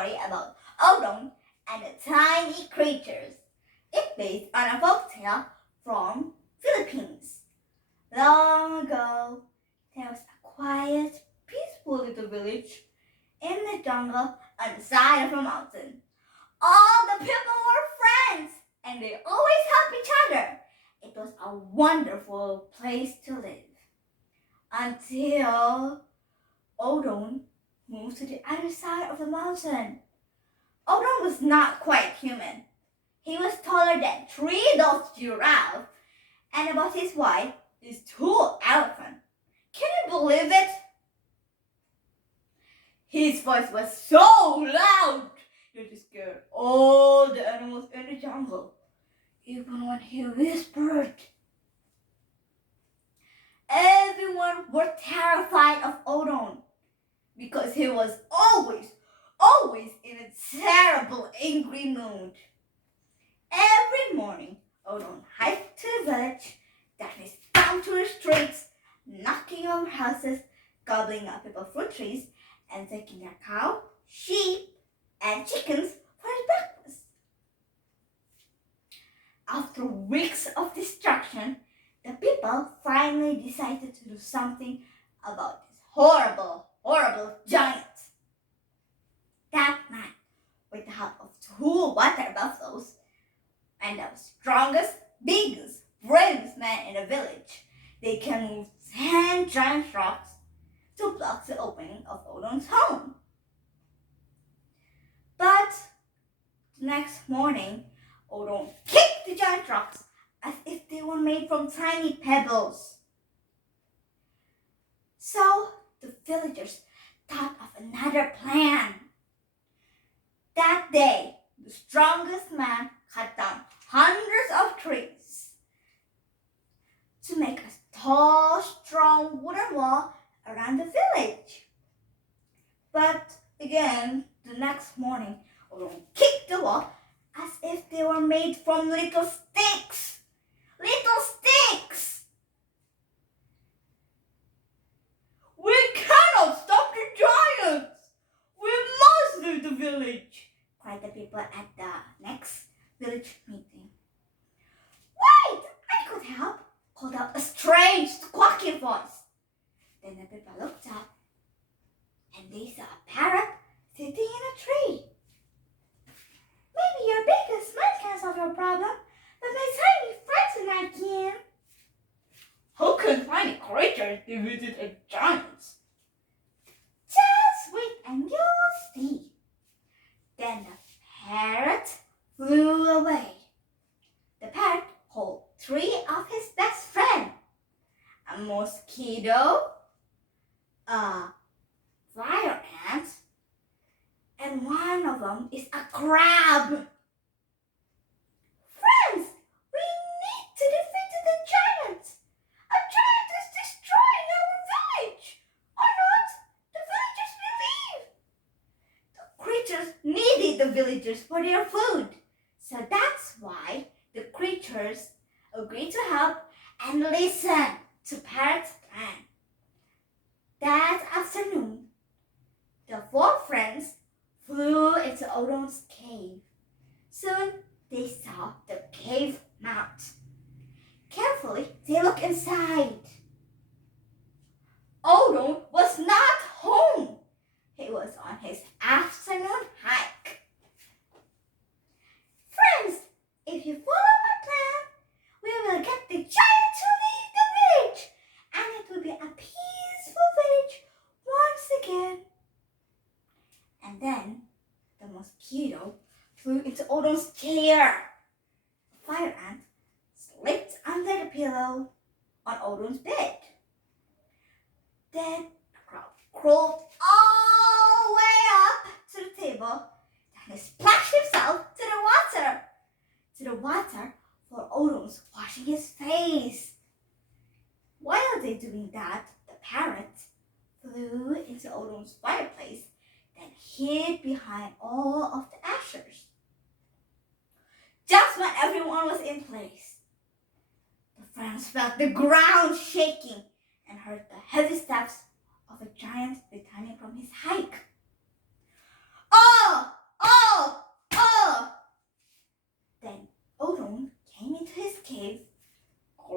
story about Odon and the tiny creatures. It's based on a folktale from Philippines. Long ago, there was a quiet, peaceful little village in the jungle on the side of a mountain. All the people were friends and they always helped each other. It was a wonderful place to live. Until Odon moved to the other side of the mountain. Odon was not quite human. He was taller than 3 adult giraffes and about his weight is 2 elephants. Can you believe it? His voice was so loud that it scared all the animals in the jungle, even when he whispered. Everyone were terrified of Odon because he was always in a terrible, angry mood. Every morning, Odon hiked to the village, danced down to the streets, knocking over houses, gobbling up people's fruit trees, and taking their cow, sheep, and chickens for his breakfast. After weeks of destruction, the people finally decided to do something about this horrible giant. That night, with the help of 2 water buffaloes and the strongest, biggest, bravest man in the village, they can move 10 giant rocks to block the opening of Odon's home. But the next morning, Odon kicked the giant rocks as if they were made from tiny pebbles. So the villagers thought of another plan. That day, the strongest man cut down hundreds of trees to make a tall, strong wooden wall around the village. But again, the next morning, Odon kicked the wall as if they were made from little sticks. Little sticks! We cannot stop the giants! We must leave the village! Cried the people at the next village meeting. Wait! I could help! Called out a strange, squawky voice. Then the people looked up and they saw a parrot sitting in a tree. Maybe your biggest man can solve your problem, but my tiny friends and I can. How can tiny creatures defeat a giant? Just wait and you'll see. Then the parrot flew away. The parrot called 3 of his best friends. A mosquito, a fire ant, and one of them is a crab. Friends, we need to defeat the giant. A giant is destroying our village. Or not, the villagers believe. The creatures needed the villagers for their food. So that's why the creatures agreed to help and listen to Parrot's plan. That afternoon, the 4 friends flew into Odon's cave. Soon they saw the cave mouth. Carefully, they looked inside. Odon was not home. He was on his afternoon hike. Friends, if you follow my plan, we will get the giant to leave the village, and it will be a peaceful village once again. And then the mosquito flew into Odon's chair. The fire ant slipped under the pillow on Odon's bed. Then the crowd crawled all the way up to the table. Then he splashed himself to the water for Odon's washing his face. While they doing that, the parrot flew into Odon's fireplace, then hid behind all of the ashes. Just when everyone was in place, the friends felt the ground shaking and heard the heavy steps of a giant returning from his hike. Oh,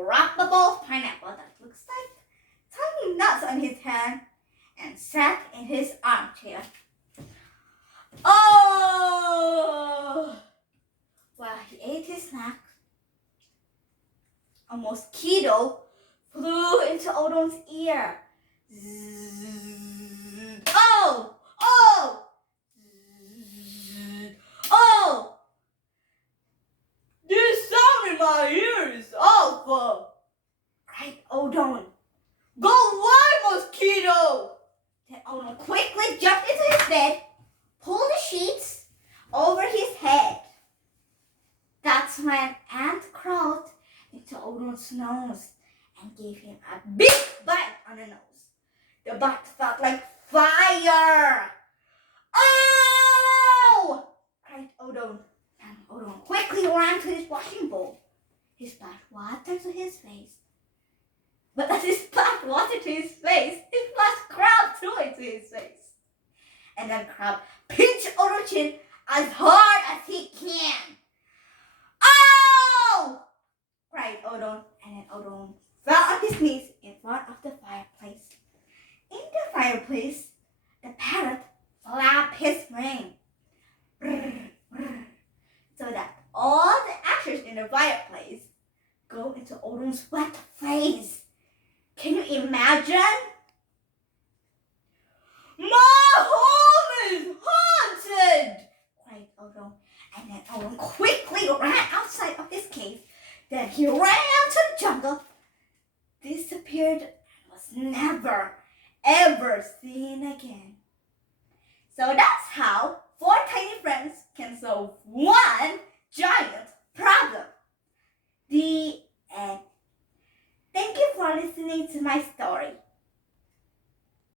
grabbed a bowl of pineapple that looks like tiny nuts on his hand and sat in his armchair. Oh! While he ate his snack, a mosquito flew into Odon's ear. Zzz. Oh! Oh! Zzz. Oh! This sound in my ear is awful, cried Odon. Go away, mosquito! Then Odon quickly jumped into his bed, pulled the sheets over his head. That's when ant crawled into Odon's nose and gave him a big bite on the nose. The bite felt like fire. Oh! cried Odon. And Odon quickly ran to his washing bowl. He splashed water to his face. But as he splashed water to his face, he splashed crab too into his face. And then Crab pinched Odon's chin as hard as he can. Oh! cried Odon, and then Odon fell on his knees in front of the fireplace. In the fireplace, the parrot flapped his wing so that all the ashes in the fireplace go into Odon's wet face. Can you imagine? My home is haunted! cried Odon, and then Odon quickly ran outside of his cave. Then he ran to the jungle, disappeared, and was never, ever seen again. So that's how 4 tiny friends can solve one giant problem. The end. Thank you for listening to my story.